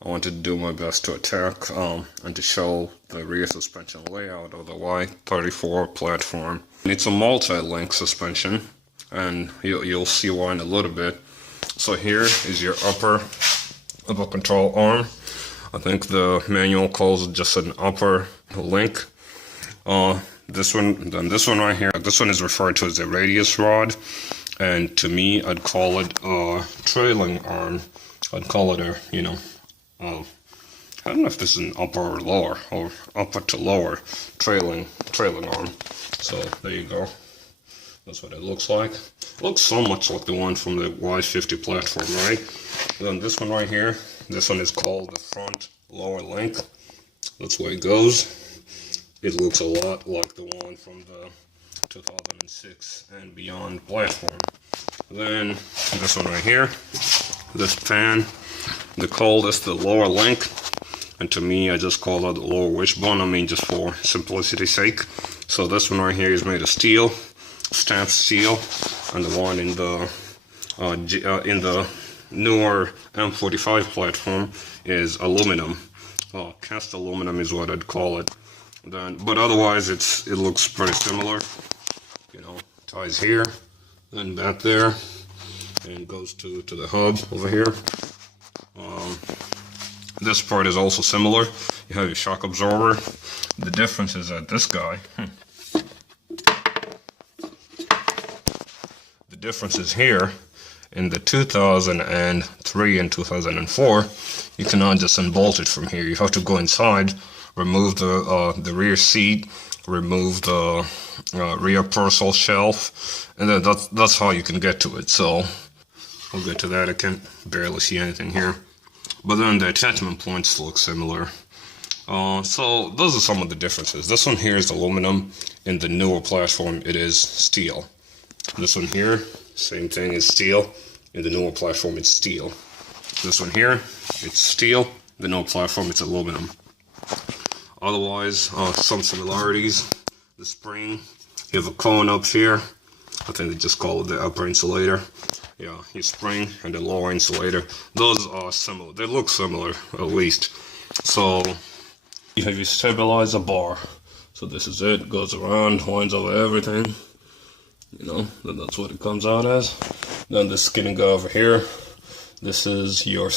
I wanted to do my best to attack and to show the rear suspension layout of the Y34 platform. It's a multi-link suspension, and you'll see why in a little bit. So here is your upper control arm. I think the manual calls it just an upper link. This one right here, this one is referred to as a radius rod, and to me, I'd call it a trailing arm. I'd call it a, I don't know if this is an upper or lower, or upper to lower trailing arm. So there you go. That's what it looks like. It looks so much like the one from the Y50 platform, right? Then this one right here, this one is called the front lower link. That's where it goes. It looks a lot like the one from the 2006 and beyond platform. Then this one right here, this pan, they call this the lower link, and to me I just call it the lower wishbone. I mean, just for simplicity's sake. So this one right here is made of steel, stamped steel, and the one in the newer M45 platform is aluminum. Cast aluminum is what I'd call it. Then, but otherwise it looks pretty similar. Ties here, then back there, and goes to the hub over here. This part is also similar. You have your shock absorber. The difference is that this guy, the difference is here. In the 2003 and 2004, you cannot just unbolt it from here. You have to go inside, remove the rear seat, remove the rear parcel shelf, and then that's how you can get to it. So we'll get to that. I can barely see anything here, but then the attachment points look similar. So those are some of the differences. This one here is aluminum. In the newer platform, it is steel. This one here, same thing, is steel. In the newer platform, it's steel. This one here, it's steel. The newer platform, it's aluminum. Otherwise, some similarities. The spring, you have a cone up here. I think they just call it the upper insulator. Yeah, your spring and the lower insulator. Those are similar. They look similar, at least. So you have your stabilizer bar. So this is it. Goes around, winds over everything. Then that's what it comes out as. Then this skinny guy over here. This is your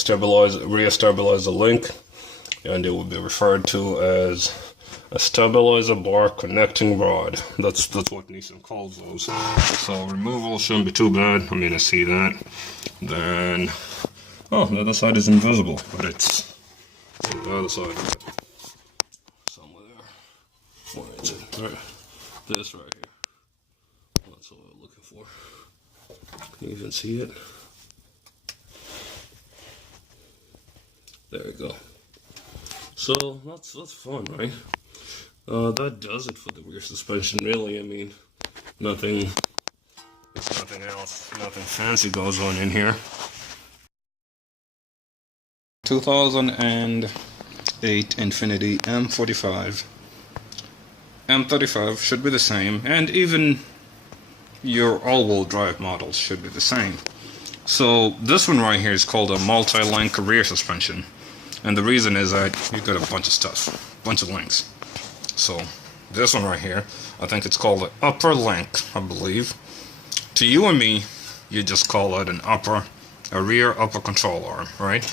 rear stabilizer link, and it will be referred to as a stabilizer bar connecting rod. That's what Nissan calls those. So removal shouldn't be too bad. I mean, I see that. Then, the other side is invisible, but it's on the other side of it. Somewhere there. Where is it? Right. This right here. That's what we're looking for. Can you even see it? There we go. So that's fun, right? That does it for the rear suspension, really. I mean, nothing else, nothing fancy goes on in here. 2008 Infiniti M45. M35 should be the same, and even your all-wheel drive models should be the same. So this one right here is called a multi-link rear suspension, and the reason is that you've got a bunch of stuff, bunch of links. So this one right here, I think it's called the upper link, I believe. To you and me, you just call it a rear upper control arm, right?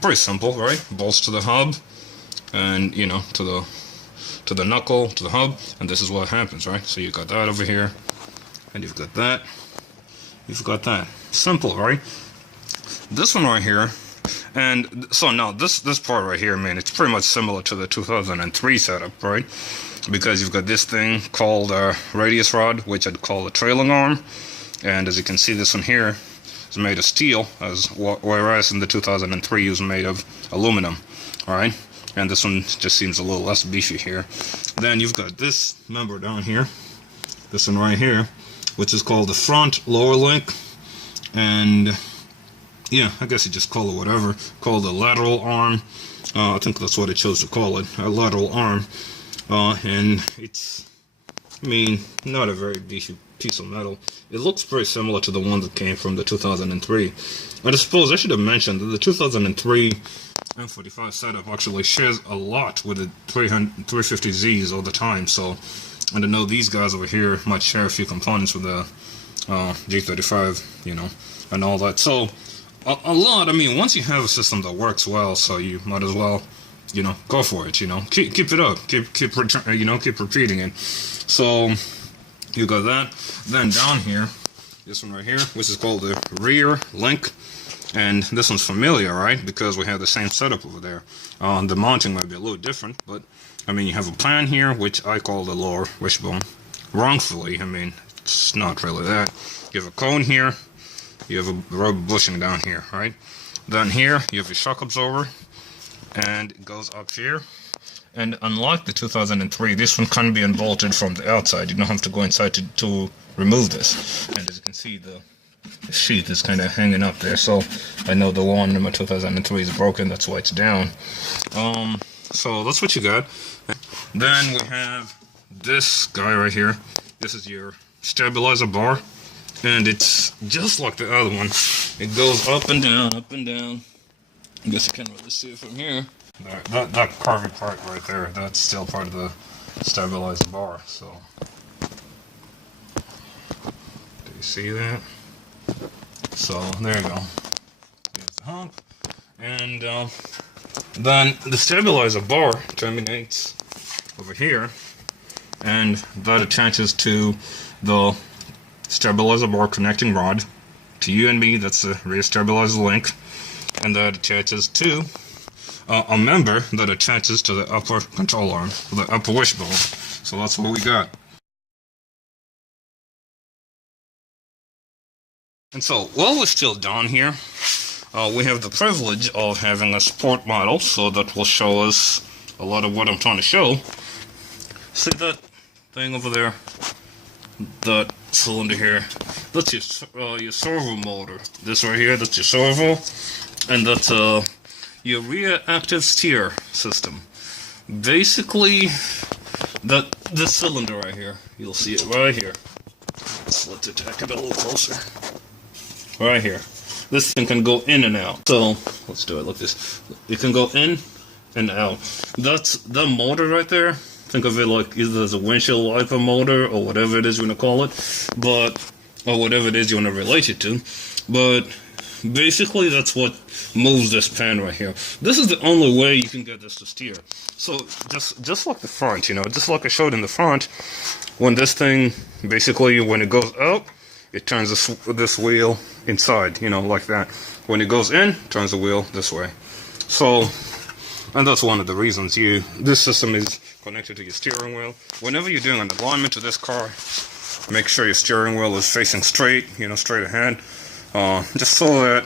Pretty simple, right? Bolts to the hub, and to the knuckle, to the hub, and this is what happens, right? So you got that over here, and you've got that. You've got that. Simple, right? This one right here, and so now this part right here, man, it's pretty much similar to the 2003 setup, right? Because you've got this thing called a radius rod, which I'd call a trailing arm, and as you can see, this one here is made of steel, whereas in the 2003 it was made of aluminum, all right? And this one just seems a little less beefy here. Then you've got this member down here, this one right here, which is called the front lower link, and yeah, I guess you just call it whatever, called the lateral arm. I think that's what it chose to call it, a lateral arm. And it's, I mean, not a very beefy piece of metal. It looks very similar to the one that came from the 2003. And I suppose I should have mentioned that the 2003 M45 setup actually shares a lot with the 350Zs all the time. So, and I know these guys over here might share a few components with the G35, you know, and all that. So, a lot. I mean, once you have a system that works well, so you might as well, you know, go for it. You know, keep it up, keep repeating it. So you got that. Then down here, this one right here, which is called the rear link, and this one's familiar, right? Because we have the same setup over there. The mounting might be a little different, but I mean, you have a pan here, which I call the lower wishbone. Wrongfully, I mean, it's not really that. You have a cone here. You have a rubber bushing down here, right? Down here, you have your shock absorber, and it goes up here. And unlike the 2003, this one can be unbolted from the outside. You don't have to go inside to remove this. And as you can see, the sheath is kind of hanging up there. So I know the one in my 2003 is broken. That's why it's down. So that's what you got. Then we have this guy right here. This is your stabilizer bar. And it's just like the other one. It goes up and down, up and down. I guess you can't really see it from here. That carving part right there, that's still part of the stabilizer bar. So, do you see that? So there you go. There's the hump, and then the stabilizer bar terminates over here, and that attaches to the stabilizer bar connecting rod to you and me. That's the rear stabilizer link, and that attaches to a member that attaches to the upper control arm, the upper wishbone. So that's what we got. And so while we're still down here, we have the privilege of having a sport model, so that will show us a lot of what I'm trying to show. See that thing over there? That cylinder here, that's your servo motor. This right here, that's your servo, and that's your rear active steer system. Basically, this cylinder right here, you'll see it right here. Let's attack it a little closer. Right here, this thing can go in and out. So let's do it like this. It can go in and out. That's the motor right there. Think of it like either as a windshield wiper motor or whatever it is you want to call it, or whatever it is you want to relate it to. But basically, that's what moves this pan right here. This is the only way you can get this to steer. So just like the front, you know, just like I showed in the front, when this thing basically when it goes up, it turns this wheel inside, you know, like that. When it goes in, it turns the wheel this way. So. And that's one of the reasons this system is connected to your steering wheel. Whenever you're doing an alignment to this car, make sure your steering wheel is facing straight, you know, straight ahead. Just so that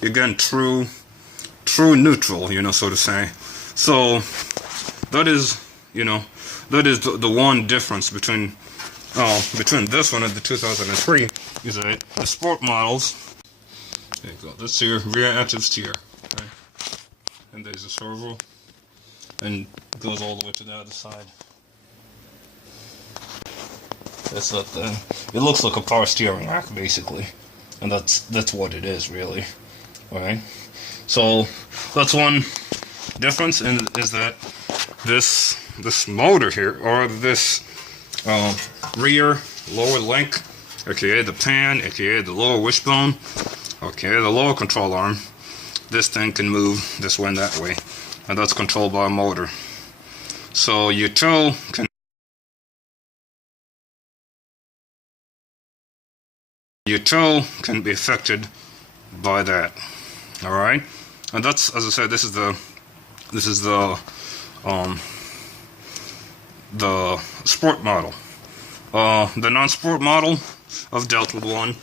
you're getting true neutral, you know, so to say. So that is, you know, that is the one difference between this one and the 2003 is that the sport models. There you go. That's your rear active steer. Okay. And there's a servo, and it goes all the way to the other side. That's not the. It looks like a power steering rack, basically, and that's what it is, really. All right. So that's one difference, is that this motor here, or this rear lower link, aka the pan, aka the lower wishbone, aka the lower control arm. This thing can move this way and that way, and that's controlled by a motor. So your toe can be affected by that. All right, and that's, as I said, this is the sport model. The non-sport model, I've dealt with one.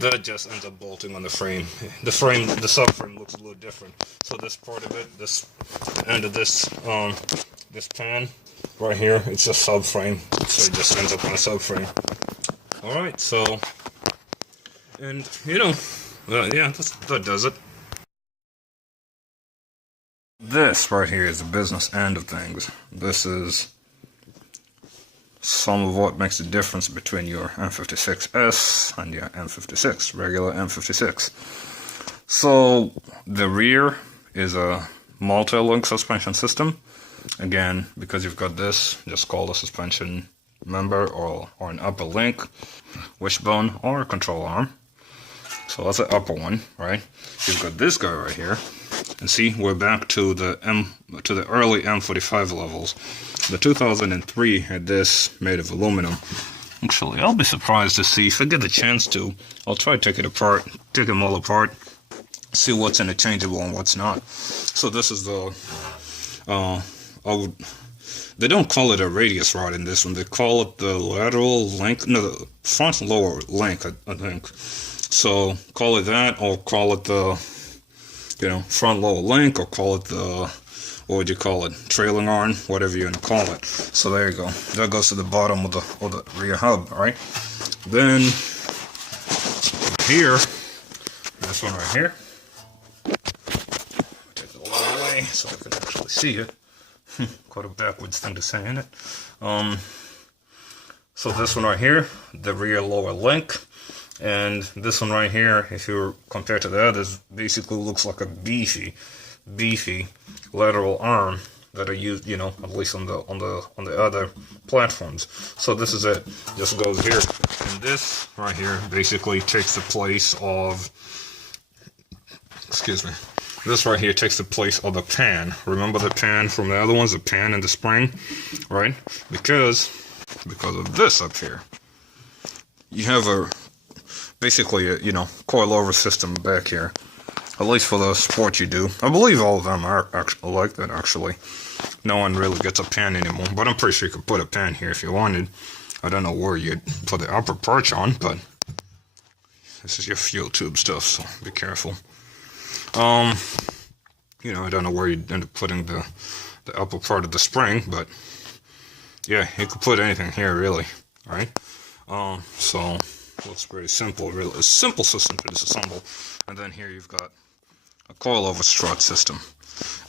That just ends up bolting on the frame. The subframe looks a little different. So this part of it, this end of this pan right here, it's a subframe. So it just ends up on a subframe. All right, so, and you know, yeah, that does it. This right here is the business end of things. This is some of what makes the difference between your M56S and your M56, regular M56. So the rear is a multi-link suspension system. Again, because you've got this, just call the suspension member or an upper link, wishbone, or a control arm. So that's the upper one, right? You've got this guy right here, and see, we're back to the early M45 levels. The 2003 had this made of aluminum. Actually, I'll be surprised to see if I get the chance to. I'll try to take it apart, take them all apart, see what's interchangeable and what's not. So this is the they don't call it a radius rod in this one. They call it the lateral link, no, the front lower link, I think. So call it that, or call it the, front lower link, or call it the, what would you call it, trailing arm, whatever you're gonna call it. So there you go. That goes to the bottom of the rear hub, right? Then here, this one right here. Take it all away so I can actually see it. Quite a backwards thing to say, isn't it? So this one right here, the rear lower link, and this one right here, if you compare to the others, basically looks like a beefy lateral arm that are used, at least on the other platforms. So this is it. Just goes here, and this right here basically takes the place of, excuse me. This right here takes the place of the pan. Remember the pan from the other ones, the pan and the spring, right? Because of this up here. You have basically a, coilover system back here. At least for the sport you do. I believe all of them are like that, actually. No one really gets a pan anymore, but I'm pretty sure you could put a pan here if you wanted. I don't know where you'd put the upper perch on, but this is your fuel tube stuff, so be careful. I don't know where you'd end up putting the upper part of the spring, but yeah, you could put anything here, really, right? So looks pretty simple, really. A simple system to disassemble. And then here you've got a coilover strut system.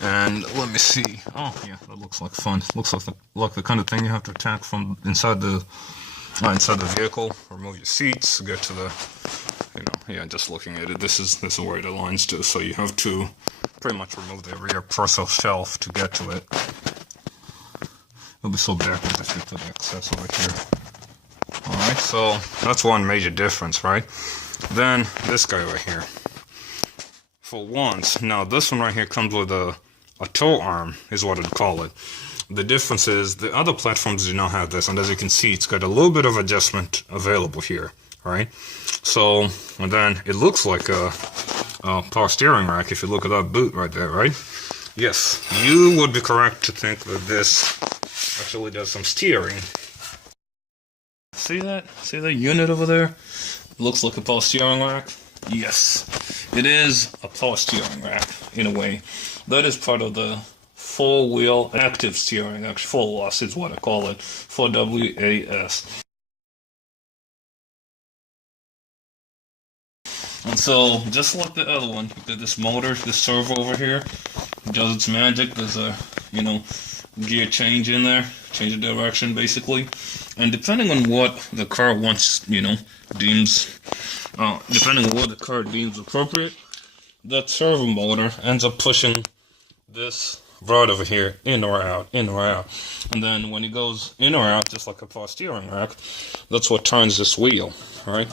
And let me see. Oh, yeah, that looks like fun. Looks like the kind of thing you have to attack from inside the vehicle. Remove your seats, get to the, just looking at it, this is where it aligns to. So you have to pretty much remove the rear parcel shelf to get to it. It'll be so backwards if you put the access over here. Alright, so that's one major difference, right? Then this guy right here. For once, now this one right here comes with a tow arm, is what I'd call it. The difference is the other platforms do not have this, and as you can see, it's got a little bit of adjustment available here, right? So, and then it looks like a power steering rack if you look at that boot right there, right? Yes, you would be correct to think that this actually does some steering. See that? See that unit over there? It looks like a power steering rack. Yes, it is a power steering rack in a way. That is part of the four-wheel active steering. Actually, 4WAS is what I call it. 4WAS. And so, just like the other one, you've got this motor, this servo over here, does its magic. There's a, gear change in there, change of direction basically. And depending on what the car wants, deems, depending on what the car deems appropriate, that servo motor ends up pushing this rod over here in or out, in or out. And then when it goes in or out, just like a power steering rack, that's what turns this wheel, right?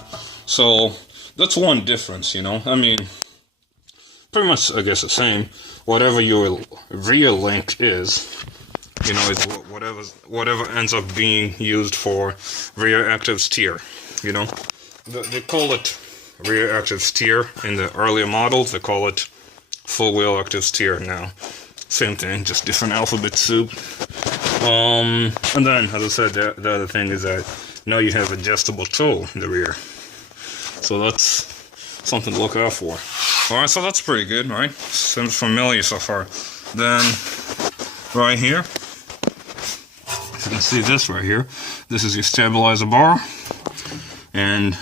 So that's one difference, I mean, pretty much, I guess, the same. Whatever your rear link is, is whatever ends up being used for rear active steer, They call it rear active steer in the earlier models. They call it full-wheel active steer now. Same thing, just different alphabet soup. And then, as I said, the other thing is that now you have adjustable tow in the rear. So that's something to look out for. Alright, so that's pretty good, right? Seems familiar so far. Then, right here, you can see this right here. This is your stabilizer bar. And,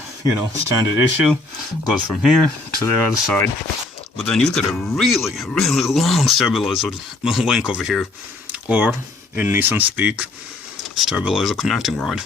standard issue. Goes from here to the other side. But then you've got a really, really long stabilizer link over here. Or, in Nissan speak, stabilizer connecting rod.